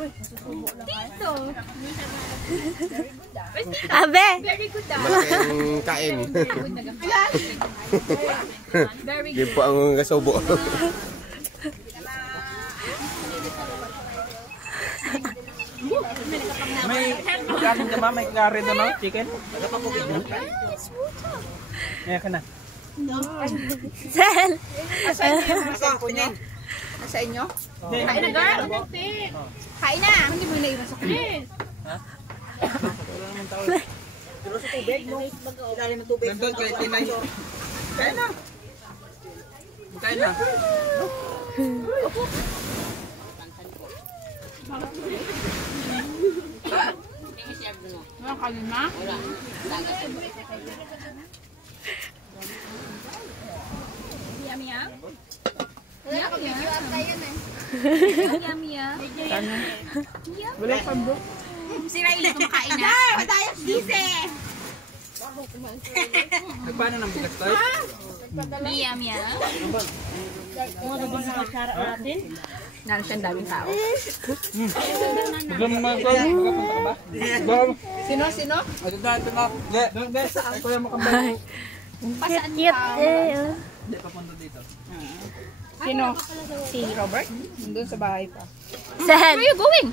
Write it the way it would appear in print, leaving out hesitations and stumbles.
Dito. Abe! Very good daw. Malaking kain. Very Yun po ang kasubo. May kanin ka ma? May kari doon, no? Chicken? Ngayon ka na. Sel! Sa inyo? Kain Kain na, girl. Kain na. Hindi mo naiwan sa kulit. Nandun, kain tinay. Kain na. Kain na. Kalima? Yummy, ah? Yummy, ah? Wala pa bro. Si Riley kumakain na. Madayang gise! Nagpaano ng bigas tayo? Mia, Mia. Naroon siyang daming tao. Maglam naman ko. Magkapunta ka ba? Sino? Ito na. Hindi, saan ko yung makambay? Pasaan Cute tao? eh. Hindi, papunta dito. Sino? Si Robert? Nandun sa bahay pa. Sel! Where are you going?